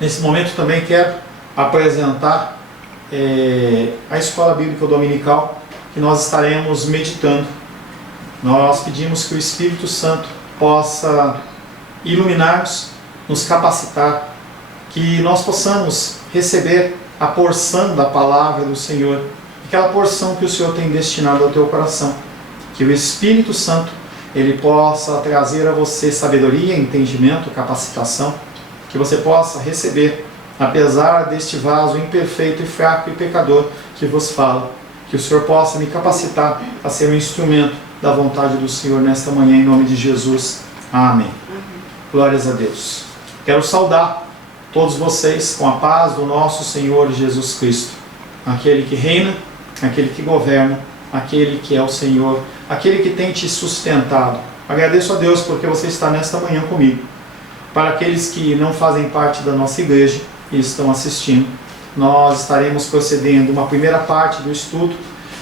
Nesse momento também quero apresentar a Escola Bíblica Dominical, que nós estaremos meditando. Nós pedimos que o Espírito Santo possa iluminar-nos, nos capacitar, que nós possamos receber a porção da palavra do Senhor, aquela porção que o Senhor tem destinado ao teu coração. Que o Espírito Santo ele possa trazer a você sabedoria, entendimento, capacitação, que você possa receber, apesar deste vaso imperfeito e fraco e pecador que vos fala. Que o Senhor possa me capacitar a ser um instrumento da vontade do Senhor nesta manhã, em nome de Jesus. Amém. Glórias a Deus. Quero saudar todos vocês com a paz do nosso Senhor Jesus Cristo, aquele que reina, aquele que governa, aquele que é o Senhor, aquele que tem te sustentado. Agradeço a Deus porque você está nesta manhã comigo. Para aqueles que não fazem parte da nossa igreja e estão assistindo, nós estaremos procedendo uma primeira parte do estudo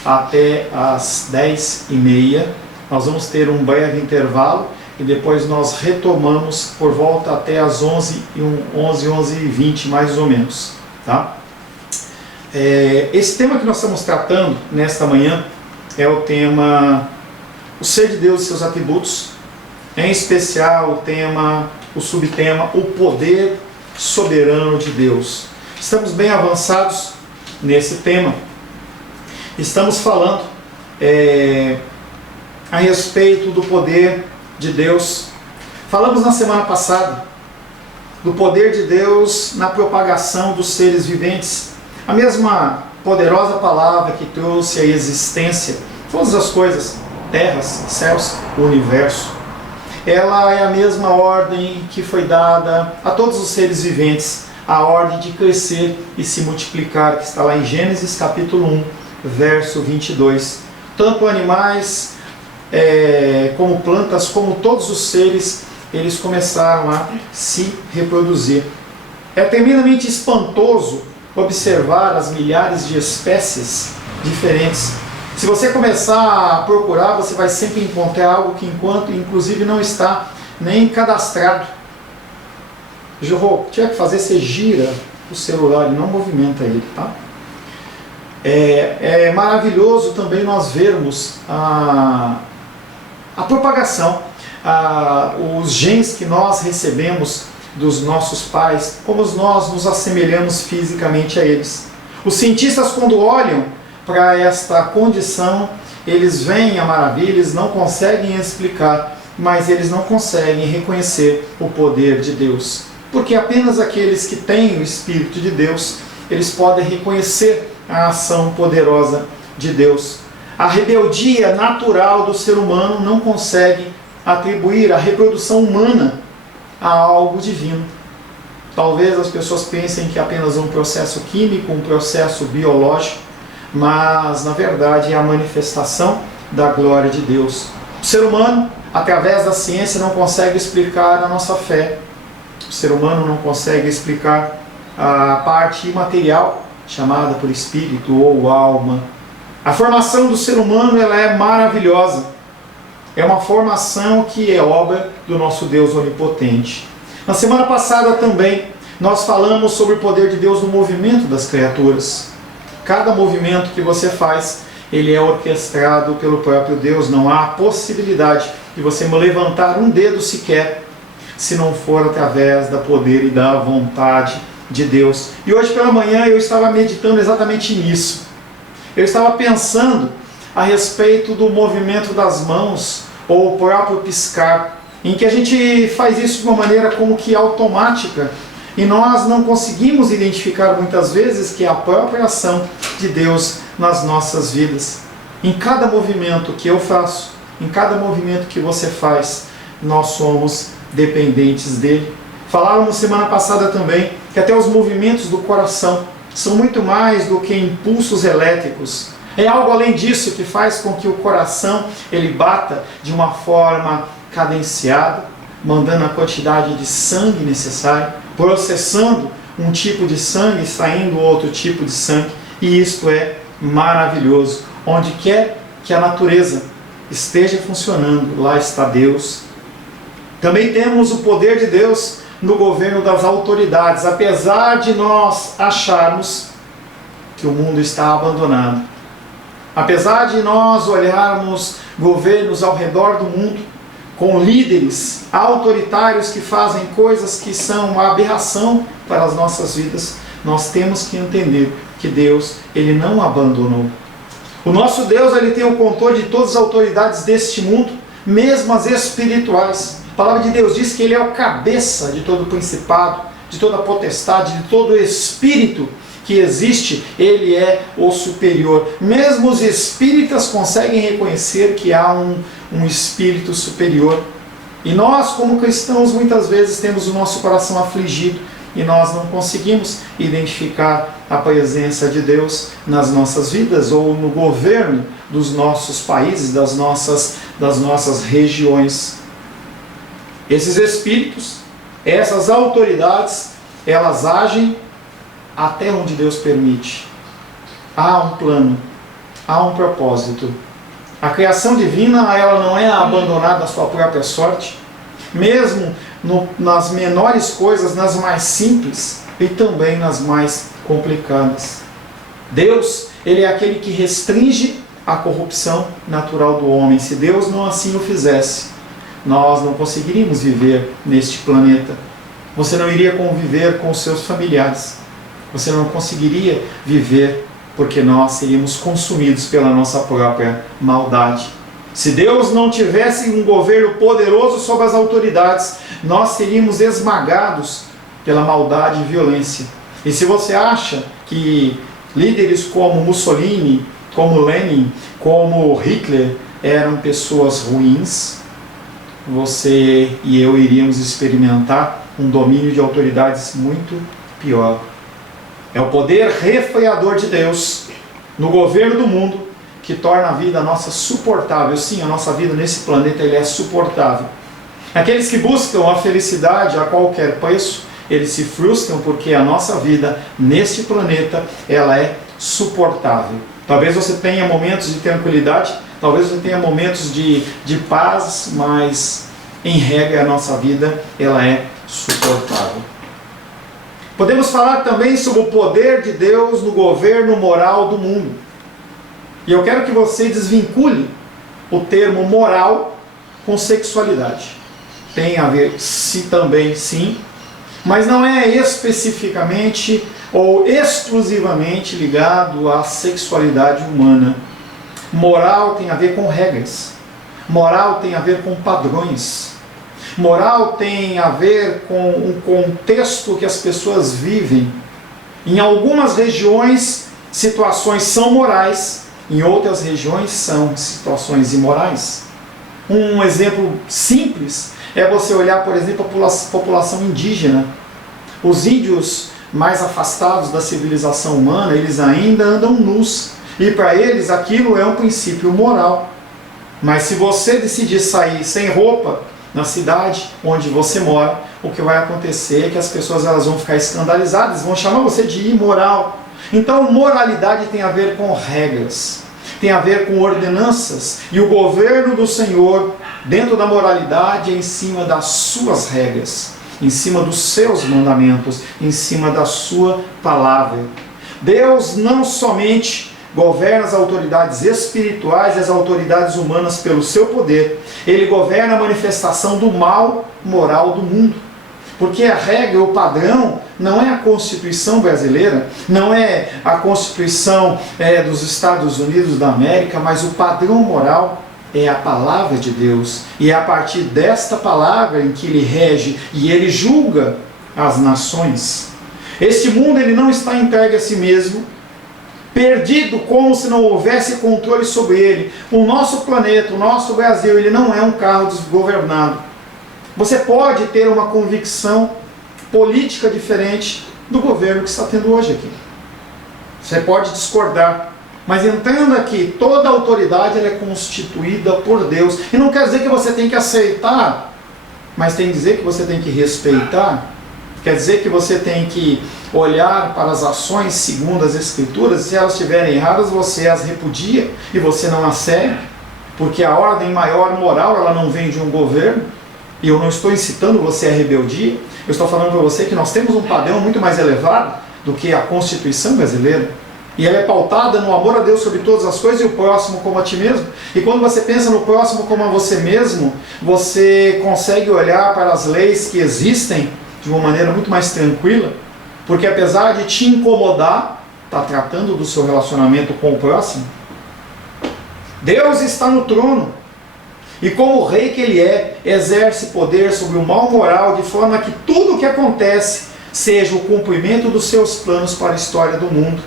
até às 10h30. Nós vamos ter um breve intervalo e depois nós retomamos por volta até às 11h20 mais ou menos. Tá? Esse tema que nós estamos tratando nesta manhã é o tema o ser de Deus e seus atributos, em especial o subtema o poder soberano de Deus. Estamos bem avançados nesse tema. Estamos falando a respeito do poder de Deus. Falamos na semana passada do poder de Deus na propagação dos seres viventes. A mesma poderosa palavra que trouxe a existência todas as coisas, terras, céus, o universo. Ela é a mesma ordem que foi dada a todos os seres viventes, a ordem de crescer e se multiplicar, que está lá em Gênesis capítulo 1, verso 22. Tanto animais como plantas, como todos os seres, eles começaram a se reproduzir. É tremendamente espantoso observar as milhares de espécies diferentes. Se você começar a procurar, você vai sempre encontrar algo que inclusive não está nem cadastrado. Tiver que fazer, você gira o celular e não movimenta ele, tá? É maravilhoso também nós vermos a propagação, os genes que nós recebemos dos nossos pais, como nós nos assemelhamos fisicamente a eles. Os cientistas, quando olham para esta condição, eles veem a maravilha, eles não conseguem explicar, mas eles não conseguem reconhecer o poder de Deus. Porque apenas aqueles que têm o Espírito de Deus, eles podem reconhecer a ação poderosa de Deus. A rebeldia natural do ser humano não consegue atribuir a reprodução humana a algo divino. Talvez as pessoas pensem que é apenas um processo químico, um processo biológico, mas na verdade é a manifestação da glória de Deus. O ser humano, através da ciência, não consegue explicar a nossa fé. O ser humano não consegue explicar a parte imaterial, chamada por espírito ou alma. A formação do ser humano ela é maravilhosa. É uma formação que é obra do nosso Deus onipotente. Na semana passada também nós falamos sobre o poder de Deus no movimento das criaturas. Cada movimento que você faz, ele é orquestrado pelo próprio Deus. Não há possibilidade de você levantar um dedo sequer, se não for através do poder e da vontade de Deus. E hoje pela manhã eu estava meditando exatamente nisso. Eu estava pensando a respeito do movimento das mãos, ou o próprio piscar, em que a gente faz isso de uma maneira como que automática, e nós não conseguimos identificar muitas vezes que é a própria ação de Deus nas nossas vidas. Em cada movimento que eu faço, em cada movimento que você faz, nós somos dependentes dele. Falávamos semana passada também que até os movimentos do coração são muito mais do que impulsos elétricos. É algo além disso que faz com que o coração ele bata de uma forma cadenciada, mandando a quantidade de sangue necessária, processando um tipo de sangue, saindo outro tipo de sangue, e isto é maravilhoso. Onde quer que a natureza esteja funcionando, lá está Deus. Também temos o poder de Deus no governo das autoridades, apesar de nós acharmos que o mundo está abandonado. Apesar de nós olharmos governos ao redor do mundo com líderes autoritários que fazem coisas que são uma aberração para as nossas vidas, nós temos que entender que Deus, Ele não abandonou. O nosso Deus, Ele tem o controle de todas as autoridades deste mundo, mesmo as espirituais. A palavra de Deus diz que Ele é o cabeça de todo principado, de toda potestade, de todo espírito que existe. Ele é o superior. Mesmo os espíritas conseguem reconhecer que há um espírito superior. E nós, como cristãos, muitas vezes temos o nosso coração afligido e nós não conseguimos identificar a presença de Deus nas nossas vidas ou no governo dos nossos países, das nossas regiões. Esses espíritos, essas autoridades, elas agem até onde Deus permite. Há um plano, há um propósito. A criação divina, ela não é abandonada à sua própria sorte, mesmo nas menores coisas, nas mais simples e também nas mais complicadas. Deus, Ele é aquele que restringe a corrupção natural do homem. Se Deus não assim o fizesse, nós não conseguiríamos viver neste planeta. Você não iria conviver com os seus familiares. Você não conseguiria viver porque nós seríamos consumidos pela nossa própria maldade. Se Deus não tivesse um governo poderoso sobre as autoridades, nós seríamos esmagados pela maldade e violência. E se você acha que líderes como Mussolini, como Lenin, como Hitler eram pessoas ruins, você e eu iríamos experimentar um domínio de autoridades muito pior. É o poder refreador de Deus no governo do mundo que torna a vida nossa suportável. Sim, a nossa vida nesse planeta ele é suportável. Aqueles que buscam a felicidade a qualquer preço, eles se frustram porque a nossa vida neste planeta ela é suportável. Talvez você tenha momentos de tranquilidade, talvez você tenha momentos de paz, mas em regra a nossa vida ela é suportável. Podemos falar também sobre o poder de Deus no governo moral do mundo. E eu quero que você desvincule o termo moral com sexualidade. Tem a ver também, sim, mas não é especificamente ou exclusivamente ligado à sexualidade humana. Moral tem a ver com regras. Moral tem a ver com padrões. Moral tem a ver com um contexto que as pessoas vivem. Em algumas regiões, situações são morais, em outras regiões são situações imorais. Um exemplo simples é você olhar, por exemplo, a população indígena. Os índios mais afastados da civilização humana, eles ainda andam nus. E para eles aquilo é um princípio moral. Mas se você decidir sair sem roupa na cidade onde você mora, o que vai acontecer é que as pessoas elas vão ficar escandalizadas, vão chamar você de imoral. Então, moralidade tem a ver com regras, tem a ver com ordenanças, e o governo do Senhor, dentro da moralidade, é em cima das suas regras, em cima dos seus mandamentos, em cima da sua palavra. Deus não somente governa as autoridades espirituais e as autoridades humanas pelo seu poder, Ele governa a manifestação do mal moral do mundo. Porque a regra, o padrão, não é a Constituição brasileira, não é a Constituição dos Estados Unidos da América, mas o padrão moral é a palavra de Deus. E é a partir desta palavra em que Ele rege e Ele julga as nações. Este mundo ele não está entregue a si mesmo, perdido como se não houvesse controle sobre ele. O nosso planeta, o nosso Brasil, ele não é um carro desgovernado. Você pode ter uma convicção política diferente do governo que está tendo hoje aqui. Você pode discordar, mas entenda que toda autoridade ela é constituída por Deus. E não quer dizer que você tem que aceitar, mas tem que dizer que você tem que respeitar. Quer dizer que você tem que olhar para as ações segundo as Escrituras, e se elas estiverem erradas, você as repudia e você não as segue, porque a ordem maior moral ela não vem de um governo, E eu não estou incitando você à rebeldia, eu estou falando para você que nós temos um padrão muito mais elevado do que a Constituição brasileira. E ela é pautada no amor a Deus sobre todas as coisas e o próximo como a ti mesmo. E quando você pensa no próximo como a você mesmo, você consegue olhar para as leis que existem de uma maneira muito mais tranquila, porque apesar de te incomodar, está tratando do seu relacionamento com o próximo. Deus está no trono. E como rei que ele é, exerce poder sobre o mal moral, de forma que tudo o que acontece seja o cumprimento dos seus planos para a história do mundo.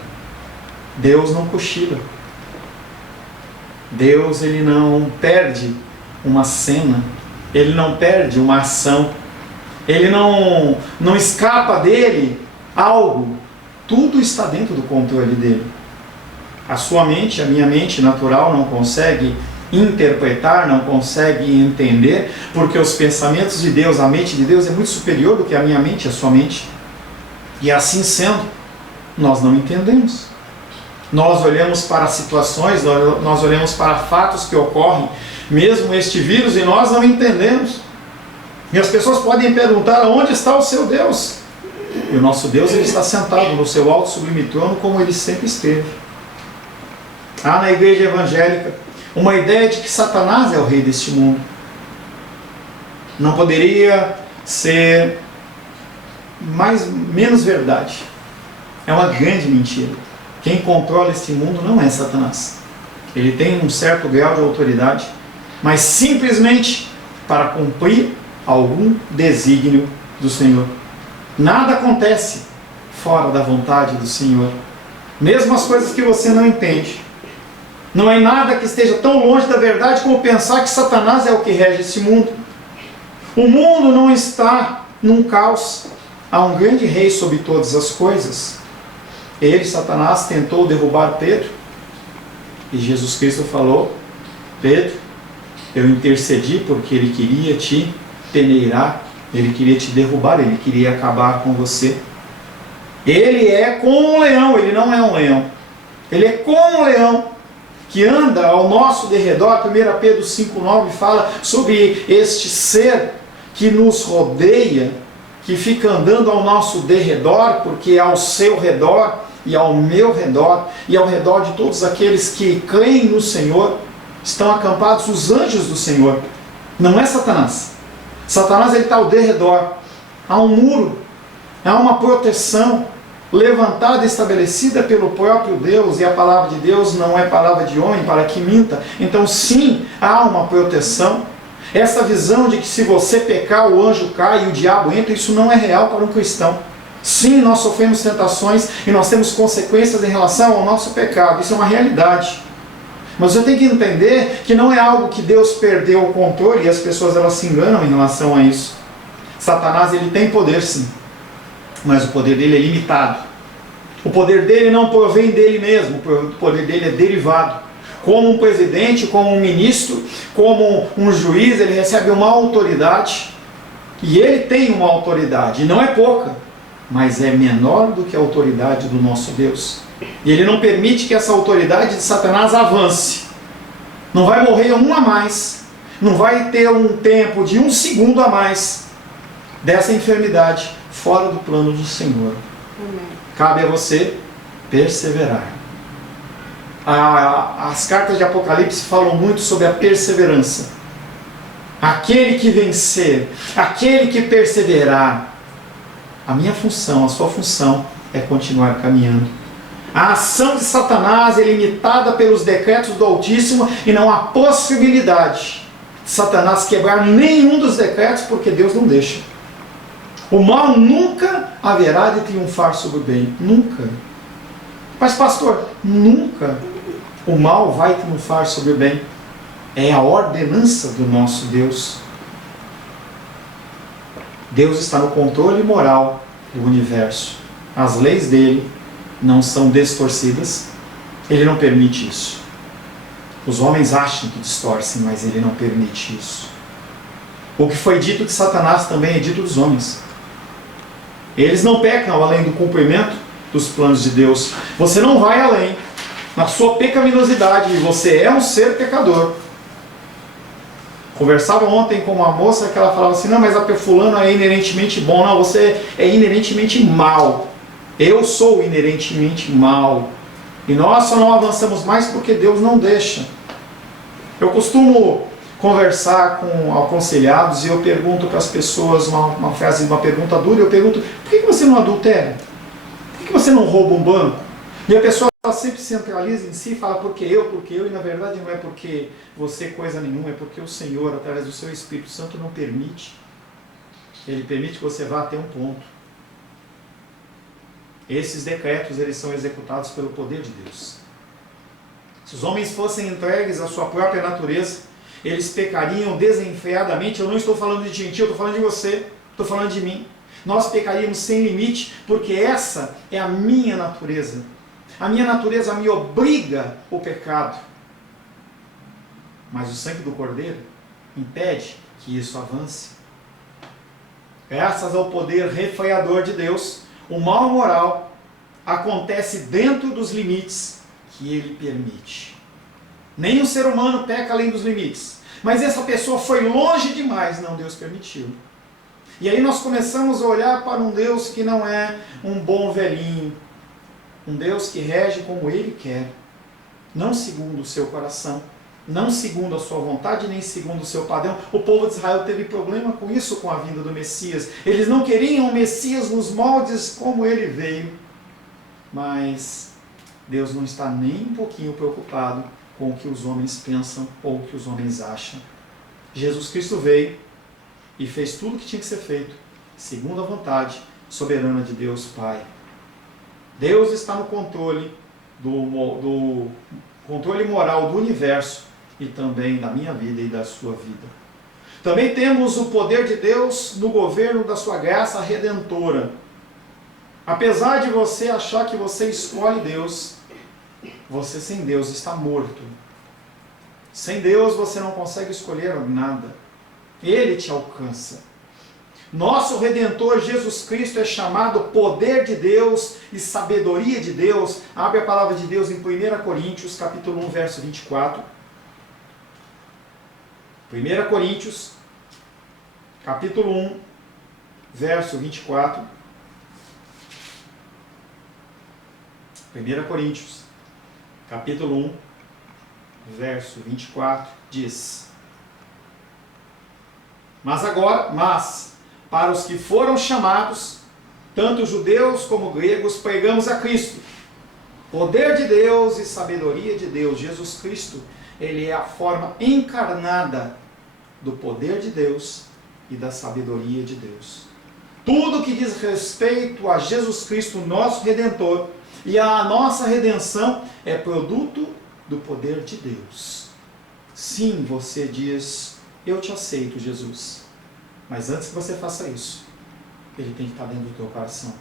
Deus não cochila. Deus, ele não perde uma cena, ele não perde uma ação, ele não escapa dele algo. Tudo está dentro do controle dele. A sua mente, a minha mente natural não consegue interpretar, não consegue entender, porque os pensamentos de Deus, a mente de Deus é muito superior do que a minha mente, a sua mente. E assim sendo, nós não entendemos. Nós olhamos para situações, nós olhamos para fatos que ocorrem, mesmo este vírus, e nós não entendemos. E as pessoas podem perguntar: onde está o seu Deus? E o nosso Deus, ele está sentado no seu alto sublime trono, como ele sempre esteve. Há na igreja evangélica uma ideia de que Satanás é o rei deste mundo. Não poderia ser menos verdade. É uma grande mentira. Quem controla este mundo não é Satanás. Ele tem um certo grau de autoridade, mas simplesmente para cumprir algum desígnio do Senhor. Nada acontece fora da vontade do Senhor. Mesmo as coisas que você não entende. Não é nada que esteja tão longe da verdade como pensar que Satanás é o que rege esse mundo. O mundo não está num caos. Há um grande rei sobre todas as coisas. Ele, Satanás, tentou derrubar Pedro. E Jesus Cristo falou: Pedro, eu intercedi porque ele queria te peneirar, ele queria te derrubar, ele queria acabar com você. Ele é como um leão, ele não é um leão. Ele é como um leão que anda ao nosso derredor. 1 Pedro 5,9 fala sobre este ser que nos rodeia, que fica andando ao nosso derredor, porque ao seu redor e ao meu redor e ao redor de todos aqueles que creem no Senhor estão acampados os anjos do Senhor. Não é Satanás. Satanás, ele está ao derredor. Há um muro, há uma proteção levantada e estabelecida pelo próprio Deus, e a palavra de Deus não é palavra de homem para que minta. Então sim, há uma proteção. Essa visão de que se você pecar o anjo cai e o diabo entra, isso não é real para um cristão. Sim, nós sofremos tentações e nós temos consequências em relação ao nosso pecado, isso é uma realidade. Mas você tem que entender que não é algo que Deus perdeu o controle, e as pessoas elas se enganam em relação a isso. Satanás, ele tem poder sim, mas o poder dele é limitado. O poder dele não provém dele mesmo, o poder dele é derivado. Como um presidente, como um ministro, como um juiz, ele recebe uma autoridade, e ele tem uma autoridade, e não é pouca, mas é menor do que a autoridade do nosso Deus. E ele não permite que essa autoridade de Satanás avance. Não vai morrer um a mais, não vai ter um tempo de 1 segundo a mais dessa enfermidade fora do plano do Senhor. Amém. Cabe a você perseverar. As cartas de Apocalipse falam muito sobre a perseverança. Aquele que vencer, aquele que perseverar. A minha função, a sua função é continuar caminhando. A ação de Satanás é limitada pelos decretos do Altíssimo e não há possibilidade de Satanás quebrar nenhum dos decretos, porque Deus não deixa. O mal nunca haverá de triunfar sobre o bem. Nunca. Mas pastor, nunca o mal vai triunfar sobre o bem. É a ordenança do nosso Deus. Deus está no controle moral do universo. As leis dele não são distorcidas. Ele não permite isso. Os homens acham que distorcem, mas ele não permite isso. O que foi dito de Satanás também é dito dos homens. Eles não pecam além do cumprimento dos planos de Deus. Você não vai além na sua pecaminosidade, e você é um ser pecador. Conversava ontem com uma moça que ela falava assim, não, mas a fulano é inerentemente bom. Não, você é inerentemente mal. Eu sou inerentemente mal. E nós só não avançamos mais porque Deus não deixa. Eu costumo conversar com aconselhados e eu pergunto para as pessoas uma pergunta dura, eu pergunto, por que você não adultera? Por que você não rouba um banco? E a pessoa sempre centraliza em si, fala porque eu, e na verdade não é porque você coisa nenhuma, é porque o Senhor, através do seu Espírito Santo, não permite. Ele permite que você vá até um ponto. Esses decretos, eles são executados pelo poder de Deus. Se os homens fossem entregues à sua própria natureza, eles pecariam desenfreadamente. Eu não estou falando de gentil, eu estou falando de você, estou falando de mim. Nós pecaríamos sem limite, porque essa é a minha natureza. A minha natureza me obriga ao pecado. Mas o sangue do Cordeiro impede que isso avance. Graças ao poder refreador de Deus, o mal moral acontece dentro dos limites que Ele permite. Nem o ser humano peca além dos limites. Mas essa pessoa foi longe demais. Não, Deus permitiu. E aí nós começamos a olhar para um Deus que não é um bom velhinho. Um Deus que rege como Ele quer. Não segundo o seu coração. Não segundo a sua vontade, nem segundo o seu padrão. O povo de Israel teve problema com isso, com a vinda do Messias. Eles não queriam o Messias nos moldes como Ele veio. Mas Deus não está nem um pouquinho preocupado com o que os homens pensam ou o que os homens acham. Jesus Cristo veio e fez tudo o que tinha que ser feito, segundo a vontade soberana de Deus Pai. Deus está no controle do controle moral do universo e também da minha vida e da sua vida. Também temos o poder de Deus no governo da sua graça redentora. Apesar de você achar que você escolhe Deus, você sem Deus está morto. Sem Deus você não consegue escolher nada. Ele te alcança. Nosso Redentor Jesus Cristo é chamado poder de Deus e sabedoria de Deus. Abre a palavra de Deus em 1 Coríntios, capítulo 1, verso 24. 1 Coríntios, capítulo 1, verso 24. 1 Coríntios, capítulo 1, verso 24, diz: Mas para os que foram chamados, tanto judeus como gregos, pregamos a Cristo. Poder de Deus e sabedoria de Deus. Jesus Cristo, Ele é a forma encarnada do poder de Deus e da sabedoria de Deus. Tudo que diz respeito a Jesus Cristo, nosso Redentor, e a nossa redenção é produto do poder de Deus. Sim, você diz, eu te aceito, Jesus. Mas antes que você faça isso, Ele tem que estar dentro do teu coração.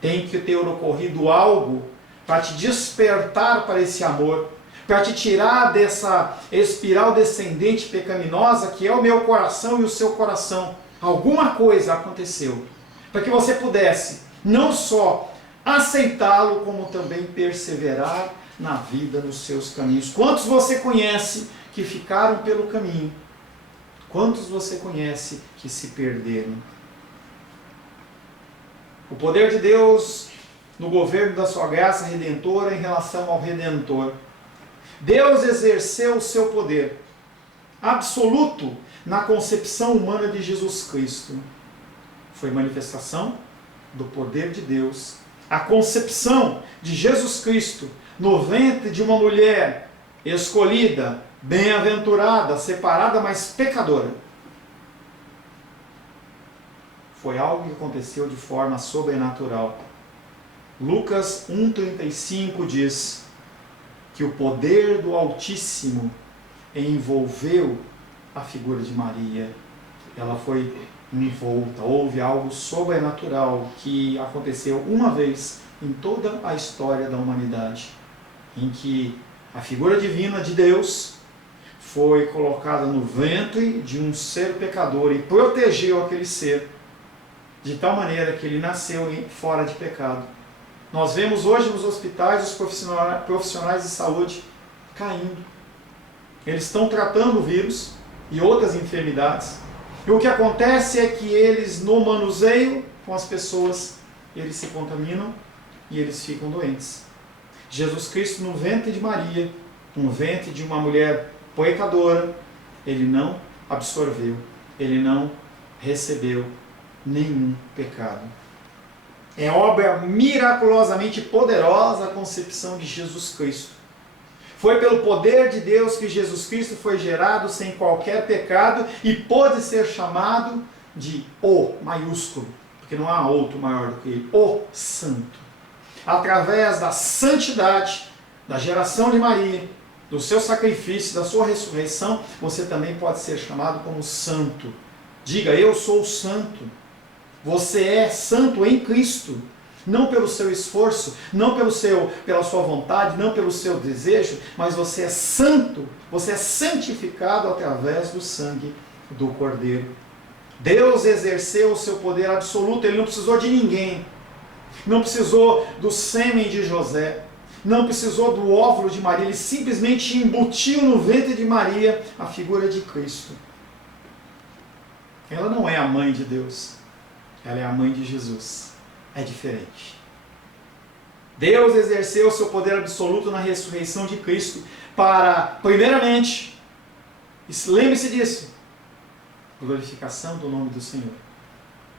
Tem que ter ocorrido algo para te despertar para esse amor, para te tirar dessa espiral descendente pecaminosa que é o meu coração e o seu coração. Alguma coisa aconteceu para que você pudesse não só aceitá-lo, como também perseverar na vida, nos seus caminhos. Quantos você conhece que ficaram pelo caminho? Quantos você conhece que se perderam? O poder de Deus no governo da sua graça redentora em relação ao Redentor. Deus exerceu o seu poder absoluto na concepção humana de Jesus Cristo. Foi manifestação do poder de Deus. A concepção de Jesus Cristo no ventre de uma mulher escolhida, bem-aventurada, separada, mas pecadora. Foi algo que aconteceu de forma sobrenatural. Lucas 1,35 diz que o poder do Altíssimo envolveu a figura de Maria. Ela foi envolta. Houve algo sobrenatural que aconteceu uma vez em toda a história da humanidade, em que a figura divina de Deus foi colocada no ventre de um ser pecador e protegeu aquele ser de tal maneira que ele nasceu fora de pecado. Nós vemos hoje nos hospitais os profissionais de saúde caindo. Eles estão tratando o vírus, e outras enfermidades. E o que acontece é que eles, no manuseio com as pessoas, eles se contaminam e eles ficam doentes. Jesus Cristo, no ventre de Maria, no ventre de uma mulher pecadora, ele não absorveu, ele não recebeu nenhum pecado. É obra miraculosamente poderosa a concepção de Jesus Cristo. Foi pelo poder de Deus que Jesus Cristo foi gerado sem qualquer pecado e pôde ser chamado de O maiúsculo, porque não há outro maior do que ele, o Santo. Através da santidade, da geração de Maria, do seu sacrifício, da sua ressurreição, você também pode ser chamado como santo. Diga, eu sou santo. Você é santo em Cristo. Não pelo seu esforço, não pela sua vontade, não pelo seu desejo, mas você é santo, você é santificado através do sangue do Cordeiro. Deus exerceu o seu poder absoluto, ele não precisou de ninguém. Não precisou do sêmen de José, não precisou do óvulo de Maria, ele simplesmente embutiu no ventre de Maria a figura de Cristo. Ela não é a mãe de Deus, ela é a mãe de Jesus. É diferente. Deus exerceu o seu poder absoluto na ressurreição de Cristo para, primeiramente, lembre-se disso, glorificação do nome do Senhor.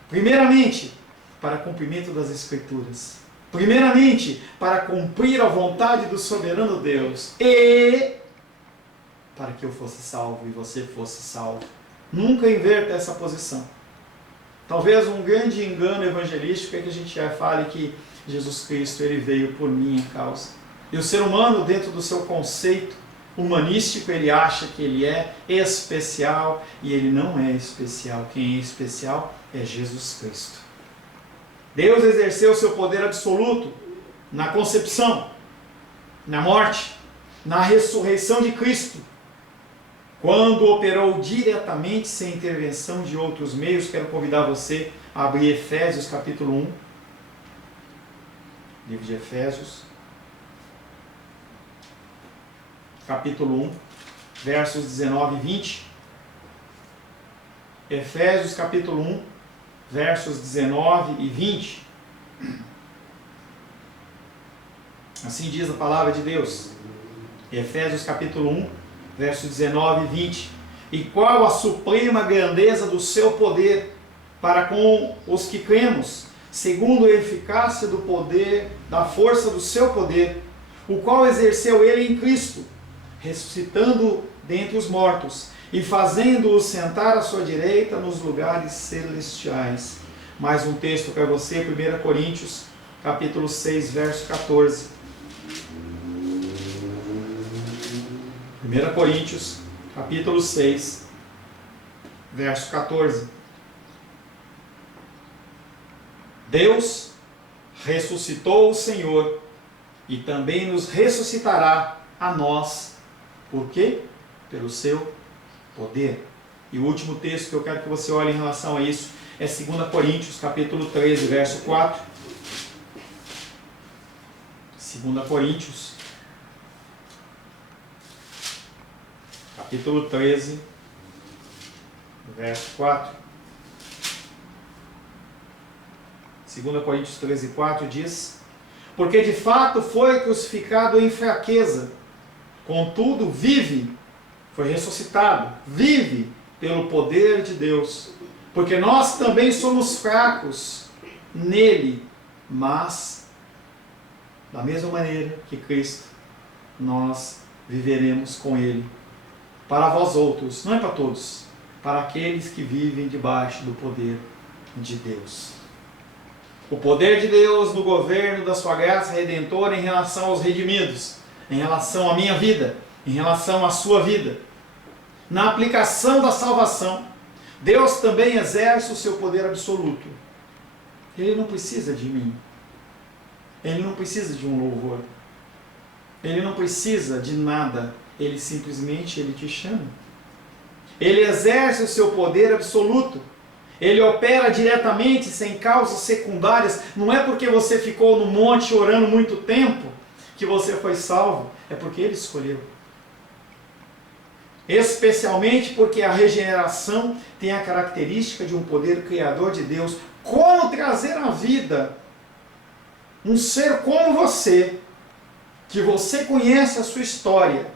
Primeiramente, para cumprimento das Escrituras. Primeiramente, para cumprir a vontade do soberano Deus. E para que eu fosse salvo e você fosse salvo. Nunca inverta essa posição. Talvez um grande engano evangelístico é que a gente fale que Jesus Cristo ele veio por minha causa. E o ser humano, dentro do seu conceito humanístico, ele acha que ele é especial e ele não é especial. Quem é especial é Jesus Cristo. Deus exerceu o seu poder absoluto na concepção, na morte, na ressurreição de Cristo. Quando operou diretamente sem intervenção de outros meios, quero convidar você a abrir Efésios capítulo 1. Livro de Efésios. Capítulo 1, versos 19 e 20. Efésios capítulo 1, versos 19 e 20. Assim diz a palavra de Deus. Efésios capítulo 1, versos 19 e 20. E qual a suprema grandeza do seu poder para com os que cremos, segundo a eficácia do poder, da força do seu poder, o qual exerceu ele em Cristo, ressuscitando dentre os mortos e fazendo-o sentar à sua direita nos lugares celestiais. Mais um texto para você, 1 Coríntios, capítulo 6, verso 14. 1 Coríntios, capítulo 6, verso 14. Deus ressuscitou o Senhor e também nos ressuscitará a nós. Por quê? Pelo seu poder. E o último texto que eu quero que você olhe em relação a isso é 2 Coríntios, capítulo 13, verso 4. 2 Coríntios, capítulo 13, verso 4. 2 Coríntios 13, 4 diz: porque de fato foi crucificado em fraqueza, contudo vive, foi ressuscitado, vive pelo poder de Deus, porque nós também somos fracos nele, mas da mesma maneira que Cristo, nós viveremos com ele. Para vós outros, não é para todos, para aqueles que vivem debaixo do poder de Deus. O poder de Deus no governo da sua graça redentora em relação aos redimidos, em relação à minha vida, em relação à sua vida. Na aplicação da salvação, Deus também exerce o seu poder absoluto. Ele não precisa de mim. Ele não precisa de um louvor. Ele não precisa de nada. Ele simplesmente te chama. Ele exerce o seu poder absoluto. Ele opera diretamente, sem causas secundárias. Não é porque você ficou no monte orando muito tempo que você foi salvo. É porque Ele escolheu. Especialmente porque a regeneração tem a característica de um poder criador de Deus. Como trazer à vida um ser como você, que você conhece a sua história.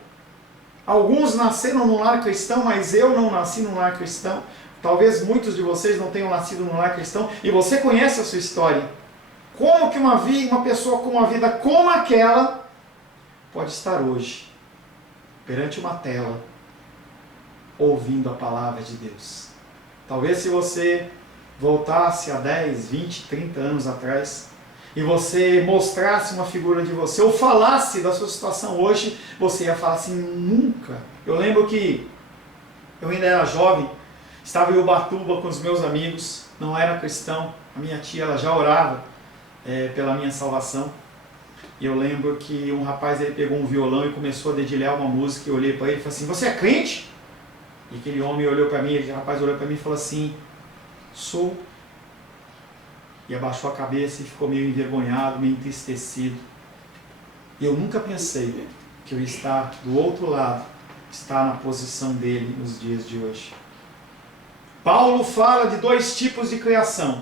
Alguns nasceram num lar cristão, mas eu não nasci num lar cristão. Talvez muitos de vocês não tenham nascido num lar cristão, e você conhece a sua história. Como que uma pessoa com uma vida como aquela pode estar hoje perante uma tela, ouvindo a palavra de Deus? Talvez se você voltasse a 10, 20, 30 anos atrás, e você mostrasse uma figura de você, ou falasse da sua situação hoje, você ia falar assim, nunca. Eu lembro que eu ainda era jovem, estava em Ubatuba com os meus amigos, não era cristão, a minha tia ela já orava pela minha salvação. E eu lembro que um rapaz ele pegou um violão e começou a dedilhar uma música, e eu olhei para ele e falei assim, você é crente? E aquele homem olhou para mim, aquele rapaz olhou para mim e falou assim, sou. E abaixou a cabeça e ficou meio envergonhado, meio entristecido. E eu nunca pensei que eu ia estar do outro lado, estar na posição dele nos dias de hoje. Paulo fala de dois tipos de criação.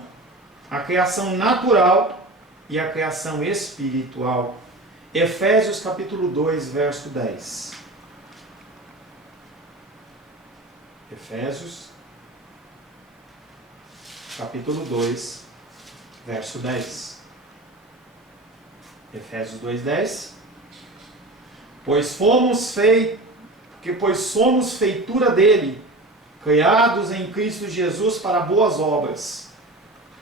A criação natural e a criação espiritual. Efésios capítulo 2, verso 10. Efésios capítulo 2, verso 10. Efésios 2:10. Pois somos feitura dele, criados em Cristo Jesus para boas obras,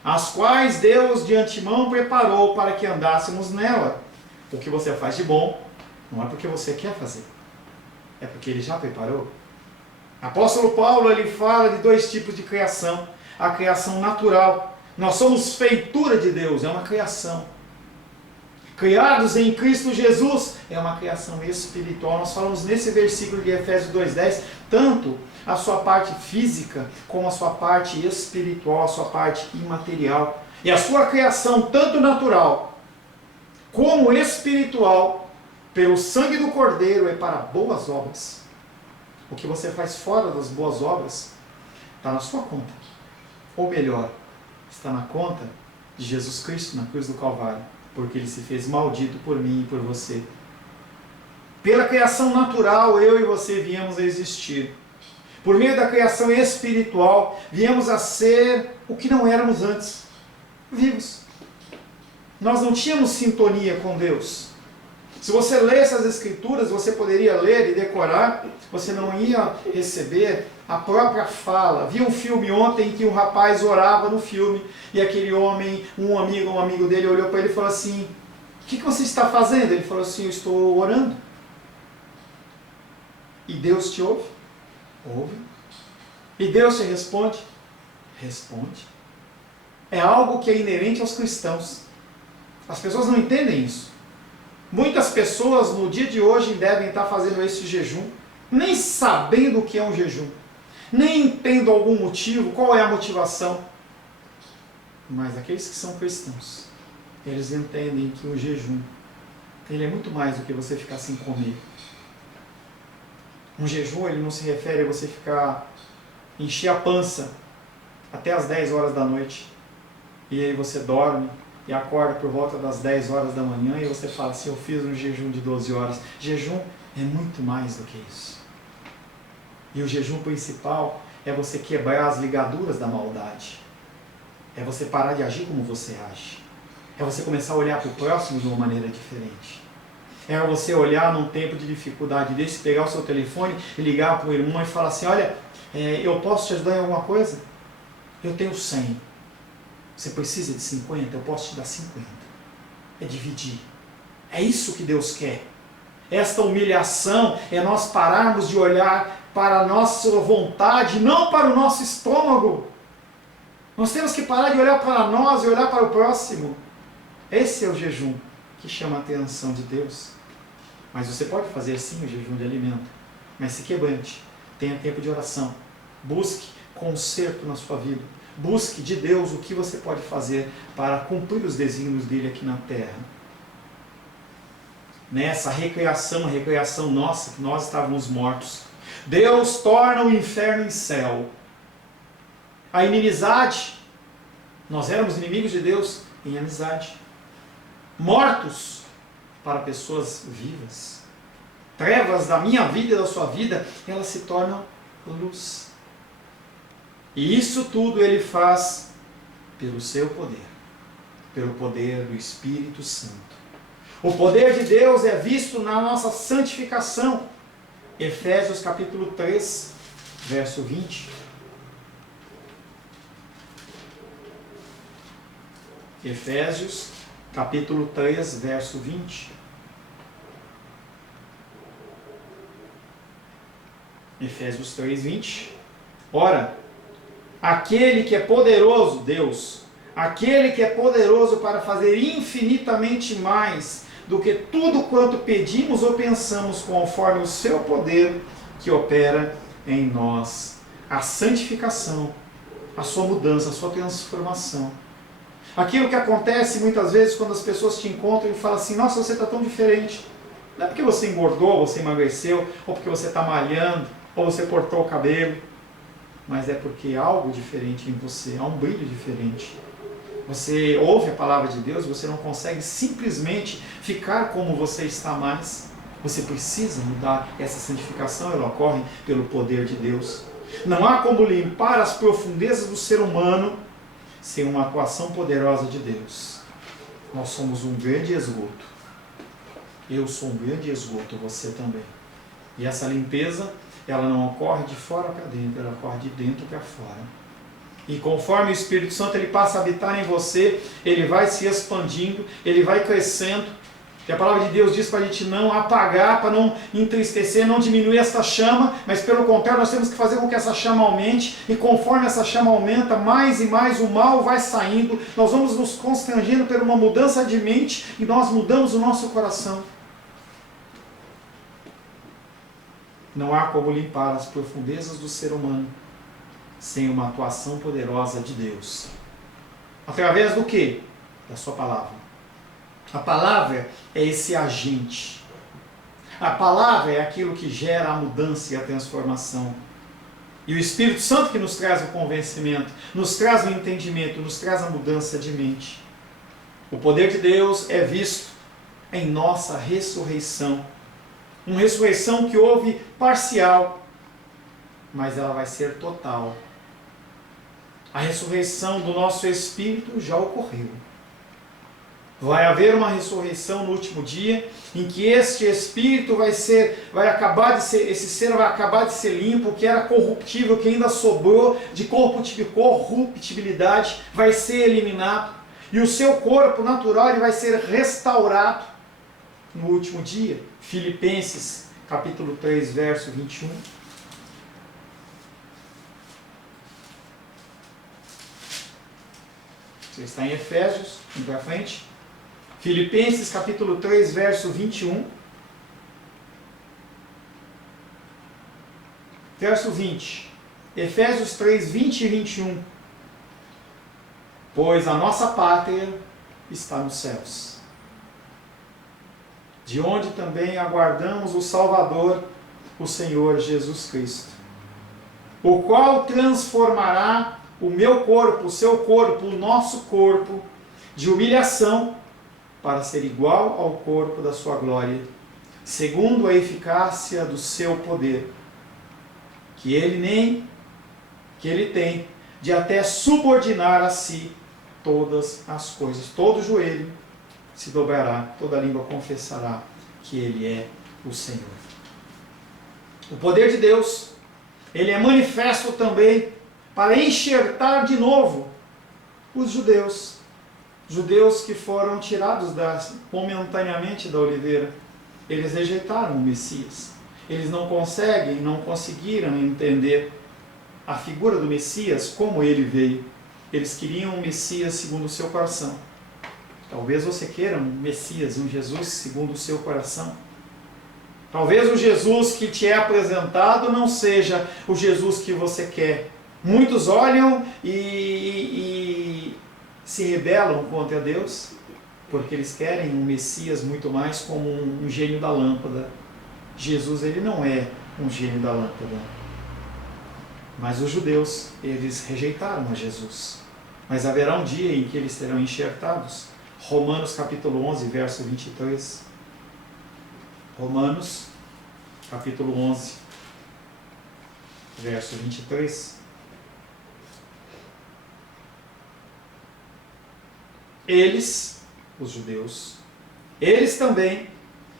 as quais Deus de antemão preparou para que andássemos nela. O que você faz de bom não é porque você quer fazer, é porque ele já preparou. Apóstolo Paulo ele fala de dois tipos de criação. A criação natural. Nós somos feitura de Deus, é uma criação. Criados em Cristo Jesus, é uma criação espiritual. Nós falamos nesse versículo de Efésios 2:10, tanto a sua parte física, como a sua parte espiritual, a sua parte imaterial. E a sua criação, tanto natural, como espiritual, pelo sangue do Cordeiro, é para boas obras. O que você faz fora das boas obras, está na sua conta. Ou melhor, está na conta de Jesus Cristo na cruz do Calvário, porque ele se fez maldito por mim e por você. Pela criação natural, eu e você viemos a existir. Por meio da criação espiritual, viemos a ser o que não éramos antes, vivos. Nós não tínhamos sintonia com Deus. Se você lesse as Escrituras, você poderia ler e decorar, você não ia receber a própria fala. Vi um filme ontem em que um rapaz orava no filme, e aquele homem, um amigo dele olhou para ele e falou assim, o que você está fazendo? Ele falou assim, eu estou orando. E Deus te ouve? Ouve. E Deus te responde? Responde. É algo que é inerente aos cristãos. As pessoas não entendem isso. Muitas pessoas no dia de hoje devem estar fazendo esse jejum, nem sabendo o que é um jejum, nem entendo algum motivo, qual é a motivação. Mas aqueles que são cristãos, eles entendem que o jejum, ele é muito mais do que você ficar sem comer. Um jejum, ele não se refere a você encher a pança até as 10 horas da noite, e aí você dorme, e acorda por volta das 10 horas da manhã e você fala assim, eu fiz um jejum de 12 horas. Jejum é muito mais do que isso. E o jejum principal é você quebrar as ligaduras da maldade. É você parar de agir como você age. É você começar a olhar para o próximo de uma maneira diferente. É você olhar num tempo de dificuldade desse, pegar o seu telefone e ligar para o irmão e falar assim, olha, eu posso te ajudar em alguma coisa? Eu tenho 100. Você precisa de 50? Eu posso te dar 50. É dividir. É isso que Deus quer. Esta humilhação é nós pararmos de olhar para a nossa vontade, não para o nosso estômago. Nós temos que parar de olhar para nós e olhar para o próximo. Esse é o jejum que chama a atenção de Deus. Mas você pode fazer sim o jejum de alimento. Mas se quebrante. Tenha tempo de oração. Busque conserto na sua vida. Busque de Deus o que você pode fazer para cumprir os desígnios dele aqui na terra. Nessa recriação, a recriação nossa, que nós estávamos mortos. Deus torna o inferno em céu. A inimizade, nós éramos inimigos de Deus em amizade. Mortos para pessoas vivas. Trevas da minha vida e da sua vida, elas se tornam luz. E isso tudo ele faz pelo seu poder, pelo poder do Espírito Santo. O poder de Deus é visto na nossa santificação. Efésios capítulo 3, verso 20. Efésios capítulo 3, verso 20. Efésios 3, 20. Ora, aquele que é poderoso, Deus, aquele que é poderoso para fazer infinitamente mais do que tudo quanto pedimos ou pensamos, conforme o seu poder que opera em nós. A santificação, a sua mudança, a sua transformação. Aquilo que acontece muitas vezes quando as pessoas te encontram e falam assim: nossa, você está tão diferente. Não é porque você engordou, você emagreceu, ou porque você está malhando, ou você cortou o cabelo, mas é porque há algo diferente em você, há um brilho diferente. Você ouve a palavra de Deus, você não consegue simplesmente ficar como você está mais. Você precisa mudar. Essa santificação, ela ocorre pelo poder de Deus. Não há como limpar as profundezas do ser humano sem uma atuação poderosa de Deus. Nós somos um grande esgoto. Eu sou um grande esgoto, você também. E essa limpeza, ela não ocorre de fora para dentro, ela ocorre de dentro para fora. E conforme o Espírito Santo ele passa a habitar em você, ele vai se expandindo, ele vai crescendo. E a palavra de Deus diz para a gente não apagar, para não entristecer, não diminuir essa chama, mas pelo contrário, nós temos que fazer com que essa chama aumente, e conforme essa chama aumenta, mais e mais o mal vai saindo, nós vamos nos constrangendo por uma mudança de mente, e nós mudamos o nosso coração. Não há como limpar as profundezas do ser humano sem uma atuação poderosa de Deus. Através do quê? Da sua palavra. A palavra é esse agente. A palavra é aquilo que gera a mudança e a transformação. E o Espírito Santo que nos traz o convencimento, nos traz o entendimento, nos traz a mudança de mente. O poder de Deus é visto em nossa ressurreição. Uma ressurreição que houve parcial, mas ela vai ser total. A ressurreição do nosso espírito já ocorreu. Vai haver uma ressurreição no último dia, em que este espírito esse ser vai acabar de ser limpo, o que era corruptível, que ainda sobrou de corruptibilidade, vai ser eliminado. E o seu corpo natural ele vai ser restaurado no último dia. Filipenses, capítulo 3, verso 21. Você está em Efésios, indo para frente. Filipenses, capítulo 3, verso 21. Verso 20. Efésios 3, 20 e 21. Pois a nossa pátria está nos céus, de onde também aguardamos o Salvador, o Senhor Jesus Cristo, o qual transformará o meu corpo, o seu corpo, o nosso corpo, de humilhação, para ser igual ao corpo da sua glória, segundo a eficácia do seu poder, que ele tem, de até subordinar a si todas as coisas. Todo joelho se dobrará, toda língua confessará que ele é o Senhor. O poder de Deus, ele é manifesto também para enxertar de novo os judeus. Judeus que foram tirados momentaneamente da oliveira. Eles rejeitaram o Messias. Eles não conseguiram entender a figura do Messias, como ele veio. Eles queriam um Messias segundo o seu coração. Talvez você queira um Messias, um Jesus segundo o seu coração. Talvez o Jesus que te é apresentado não seja o Jesus que você quer. Muitos olham e se rebelam contra Deus, porque eles querem um Messias muito mais como um gênio da lâmpada. Jesus, ele não é um gênio da lâmpada. Mas os judeus, eles rejeitaram a Jesus. Mas haverá um dia em que eles serão enxertados. Romanos capítulo 11, verso 23. Romanos capítulo 11, verso 23. Eles, os judeus, eles também,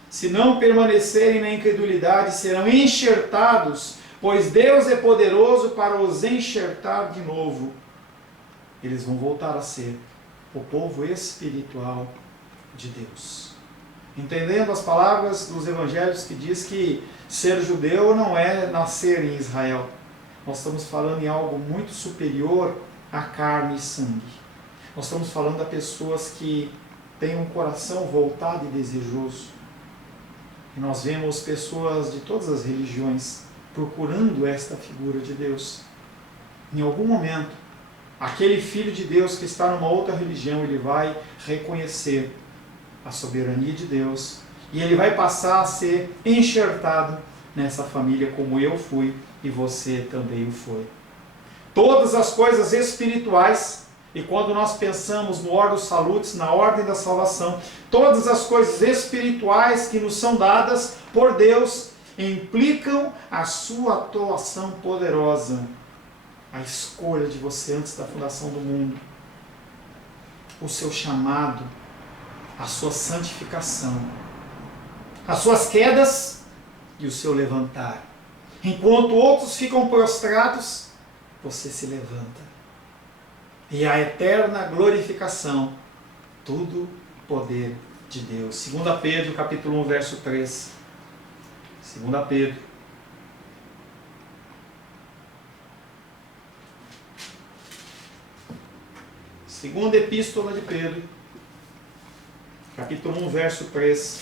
se não permanecerem na incredulidade, serão enxertados, pois Deus é poderoso para os enxertar de novo. Eles vão voltar a ser o povo espiritual de Deus. Entendendo as palavras dos evangelhos que diz que ser judeu não é nascer em Israel. Nós estamos falando em algo muito superior à carne e sangue. Nós estamos falando de pessoas que têm um coração voltado e desejoso. E nós vemos pessoas de todas as religiões procurando esta figura de Deus. Em algum momento, aquele filho de Deus que está numa outra religião, ele vai reconhecer a soberania de Deus e ele vai passar a ser enxertado nessa família como eu fui e você também o foi. Todas as coisas espirituais, e quando nós pensamos no Ordo Salutis, na ordem da salvação, todas as coisas espirituais que nos são dadas por Deus implicam a sua atuação poderosa, a escolha de você antes da fundação do mundo, o seu chamado, a sua santificação, as suas quedas e o seu levantar. Enquanto outros ficam prostrados, você se levanta. E a eterna glorificação, tudo poder de Deus. 2 Pedro, capítulo 1, verso 3. 2 Pedro. Segunda Epístola de Pedro, capítulo 1, verso 3.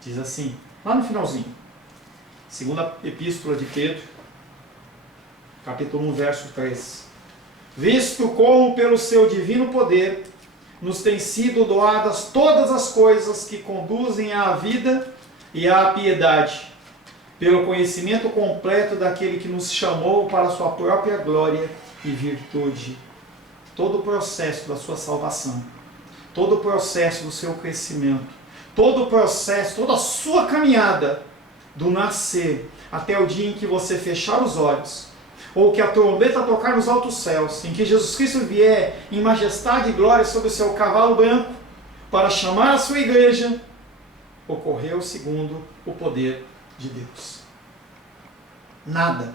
Diz assim, lá no finalzinho. Segunda Epístola de Pedro, capítulo 1, verso 3. Visto como pelo seu divino poder nos têm sido doadas todas as coisas que conduzem à vida e à piedade, pelo conhecimento completo daquele que nos chamou para a sua própria glória e virtude. Todo o processo da sua salvação, todo o processo do seu crescimento, todo o processo, toda a sua caminhada, do nascer até o dia em que você fechar os olhos, ou que a trombeta tocar nos altos céus, em que Jesus Cristo vier em majestade e glória sobre o seu cavalo branco, para chamar a sua igreja, ocorreu segundo o poder de Deus. Nada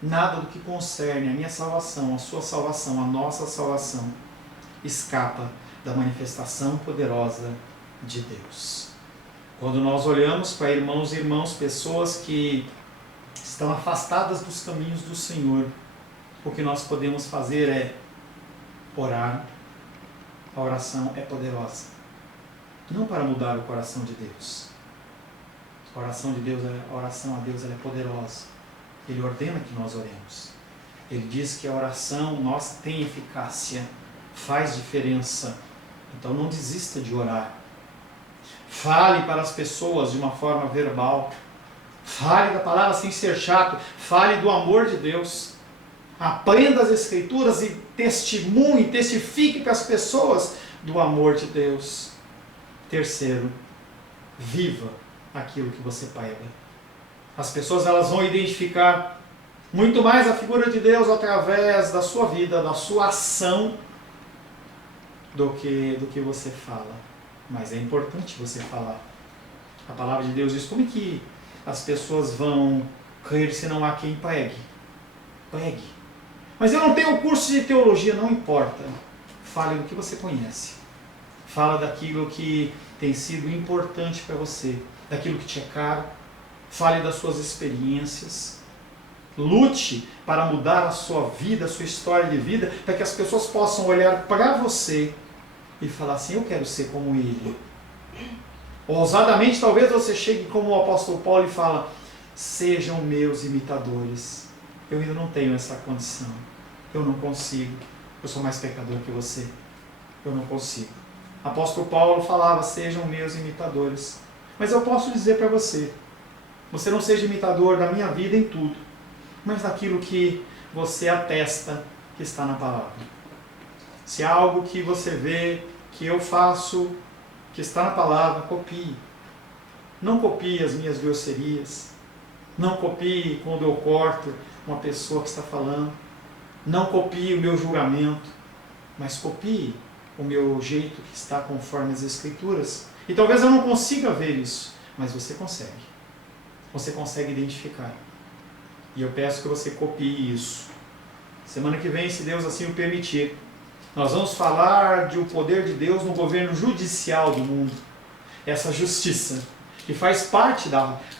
do que concerne a minha salvação, a sua salvação, a nossa salvação, escapa da manifestação poderosa de Deus. Quando nós olhamos para irmãos e irmãs, pessoas que estão afastadas dos caminhos do Senhor, o que nós podemos fazer é orar. A oração é poderosa, não para mudar o coração de Deus. A oração de Deus, a oração a Deus, ela é poderosa. Ele ordena que nós oremos. Ele diz que a oração nossa tem eficácia, faz diferença. Então não desista de orar. Fale para as pessoas de uma forma verbal. Fale da palavra sem ser chato. Fale do amor de Deus. Aprenda as Escrituras e testemunhe, testifique para as pessoas do amor de Deus. Terceiro, viva aquilo que você prega. As pessoas elas vão identificar muito mais a figura de Deus através da sua vida, da sua ação, do que você fala. Mas é importante você falar. A palavra de Deus diz, como é que as pessoas vão crer se não há quem pregue? Pregue. Mas eu não tenho curso de teologia, não importa. Fale do que você conhece. Fala daquilo que tem sido importante para você, daquilo que te é caro. Fale das suas experiências. Lute para mudar a sua vida, a sua história de vida, para que as pessoas possam olhar para você e falar assim, eu quero ser como ele. Ousadamente, talvez você chegue como o apóstolo Paulo e fala, sejam meus imitadores. Eu ainda não tenho essa condição. Eu não consigo. Eu sou mais pecador que você. Eu não consigo. Apóstolo Paulo falava, sejam meus imitadores. Mas eu posso dizer para você, você não seja imitador da minha vida em tudo, mas naquilo que você atesta que está na palavra. Se há algo que você vê que eu faço, que está na palavra, copie. Não copie as minhas grosserias. Não copie quando eu corto uma pessoa que está falando. Não copie o meu julgamento, mas copie o meu jeito que está conforme as Escrituras. E talvez eu não consiga ver isso, mas você consegue. Você consegue identificar. E eu peço que você copie isso. Semana que vem, se Deus assim o permitir, nós vamos falar de o poder de Deus no governo judicial do mundo. Essa justiça, que faz parte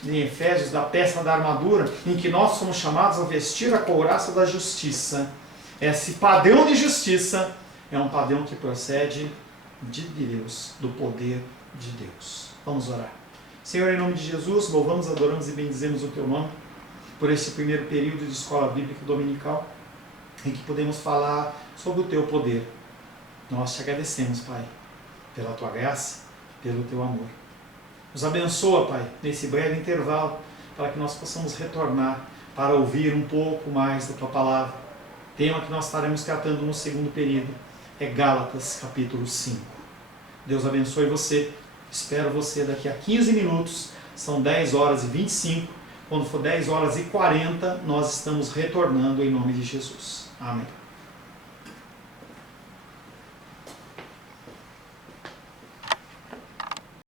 em Efésios, da peça da armadura, em que nós somos chamados a vestir a couraça da justiça. Esse padrão de justiça é um padrão que procede de Deus, do poder de Deus. Vamos orar. Senhor, em nome de Jesus, louvamos, adoramos e bendizemos o Teu nome por esse primeiro período de escola bíblica dominical, em que podemos falar sobre o Teu poder. Nós te agradecemos, Pai, pela Tua graça, pelo Teu amor. Nos abençoa, Pai, nesse breve intervalo, para que nós possamos retornar para ouvir um pouco mais da Tua palavra. O tema que nós estaremos tratando no segundo período é Gálatas, capítulo 5. Deus abençoe você. Espero você daqui a 15 minutos. São 10 horas e 25. Quando for 10 horas e 40, nós estamos retornando em nome de Jesus. Amém.